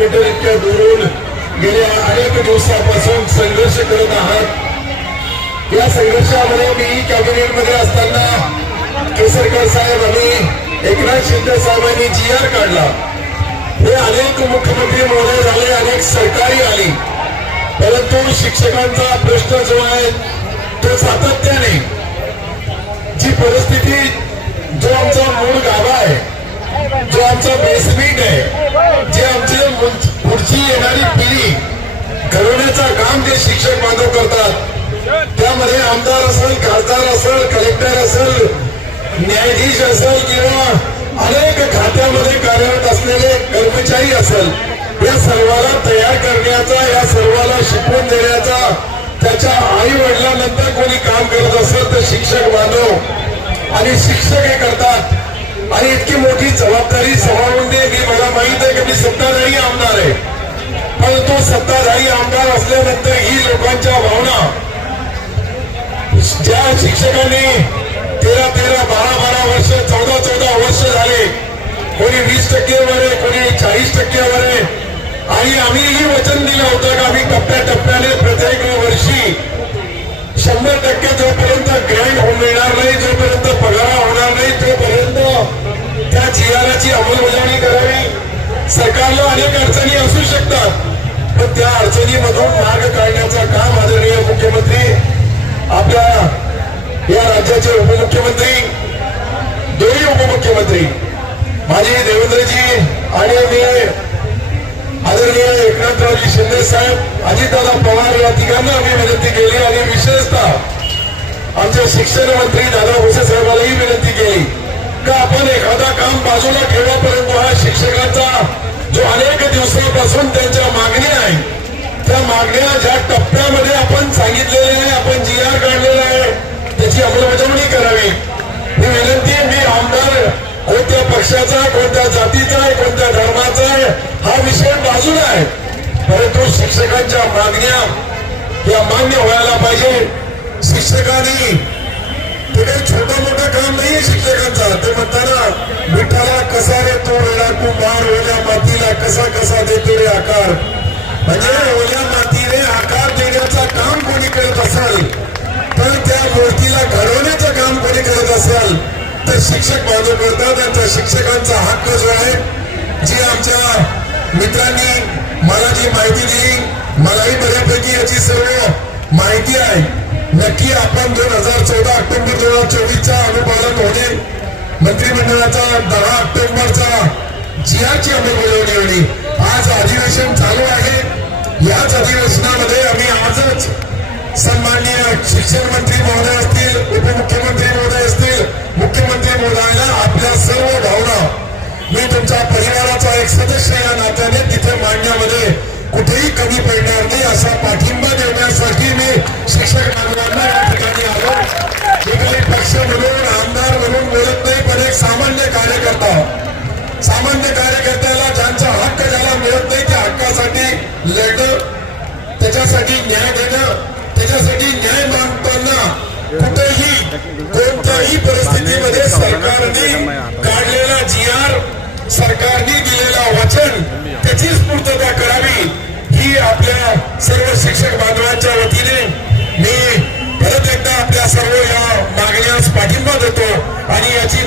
Kilometre इतक्या दुरून गेल्या अनेक दिवसापासून संघर्ष करत आहात. या संघर्षामध्ये मी कॅबिनेटमध्ये असताना केसरकर साहेब आणि एकनाथ शिंदे साहेबांनी जी आर काढला. हे अनेक मुख्यमंत्री महोदय झाले अनेक सरकारी आली. परंतु शिक्षकांचा प्रश्न जो आहे तो सातत्याने काम जे शिक्षक बांधव करतात त्यामध्ये आमदार असेल खासदार असेल कलेक्टर असेल न्यायाधीश असेल किंवा अनेक खात्यामध्ये कार्यरत असलेले कर्मचारी असेल या सर्वाला तयार करण्याचा या सर्वाला शिकवून देण्याचा त्याच्या आई वडिलांनंतर कोणी काम करत असेल तर शिक्षक बांधव. आणि शिक्षक हे करतात. आणि इतकी मोठी जबाबदारी सांभाळून दे मी मला माहीत आहे की मी सत्ताधारी आमदार आहे. सत्ताधारी आमदार असल्यानंतर ही लोकांच्या भावना. ज्या शिक्षकांनी तेरा तेरा बारा बारा वर्ष चौदा चौदा वर्ष झाले कोणी वीस टक्केवर आहे कोणी चाळीस टक्केवर आहे आणि आम्हीही वचन दिलं होतं की आम्ही टप्प्याटप्प्याने प्रत्येक वर्षी शंभर टक्के जोपर्यंत ग्रँड होऊन मिळणार नाही जोपर्यंत पगारा होणार नाही तोपर्यंत त्या जिआरची अंमलबजावणी करावी. सरकारला अनेक अडचणी असू शकतात पण त्या अडचणीमधून मार्ग काढण्याचं काम आदरणीय मुख्यमंत्री आपल्या या राज्याचे उपमुख्यमंत्री दोन्ही उपमुख्यमंत्री माझे देवेंद्रजी आणि मी आदरणीय एकनाथरावजी शिंदे साहेब अजितदादा पवार या तिघांना आम्ही विनंती केली आणि विशेषतः आमचे शिक्षण मंत्री दादा भुसे साहेबांनाही विनंती केली का आपण एखादा काम बाजूला ठेवा परंतु हा शिक्षकांचा जो अनेक दिवसापासून त्यांच्या मागण्या आहेत त्या मागण्या ज्या टप्प्यामध्ये आपण सांगितलेल्या आहे आपण जी आर काढलेला आहे त्याची अंमलबजावणी करावी. ही विनंती मी आमदार कोणत्या पक्षाचा कोणत्या जातीचा आहे कोणत्या धर्माचा आहे हा विषय बाजूला आहे. परंतु शिक्षकांच्या मागण्या या मान्य व्हायला पाहिजे. शिक्षकांनी ते काही छोटं मोठं काम नाहीये शिक्षकांचा. ते म्हणताना विठाला कसा रे तो वेळा बार ओल्या मातीला कसा कसा देतो रे आकार? म्हणजे ओल्या मातीने आकार देण्याचा काम कोणी करत असेल तर त्या मूर्तीला घडवण्याचं काम कोणी करत असेल तर शिक्षक बाजू करतात आणि त्या शिक्षकांचा हक्क जो आहे जी आमच्या मित्रांनी मला जी माहिती दिली मलाही बऱ्यापैकी याची सर्व माहिती आहे. नक्की आपण दोन हजार चौदा ऑक्टोबर दोन हजार चोवीसचा अनुपालन होणे मंत्रिमंडळाचा दहा ऑक्टोबरचा जियाची अंमलबजावणी होणी आज अधिवेशन चालू आहे. याच अधिवेशनामध्ये आम्ही आजच सन्मान शिक्षण मंत्री महोदय असतील उपमुख्यमंत्री महोदय असतील मुख्यमंत्री महोदयाला आपल्या सर्व भावना मी तुमच्या परिवाराचा एक सदस्य या नात्याने तिथे मांडण्यामध्ये कुठेही कमी पडणार नाही असा पाठिंबा देण्यासाठी मी शिक्षक बांधवांना या ठिकाणी आलो. मी काही पक्ष म्हणून आमदार म्हणून बोलत नाही पण एक सामान्य कार्यकर्ता सामान्य कार्यकर्त्याला ज्यांचा हक्क ज्याला मिळत नाही त्या हक्कासाठी लढणं त्याच्यासाठी न्याय देणं त्याच्यासाठी न्याय मागताना कुठेही कोणत्याही परिस्थितीमध्ये सरकारने काढलेला जी आर सरकारने दिलेला वचन त्याचीच पूर्तता करावी. ही आपल्या सर्व शिक्षक बांधवांच्या वतीने मी परत एकदा आपल्या सर्व या मागण्यास पाठिंबा देतो आणि याची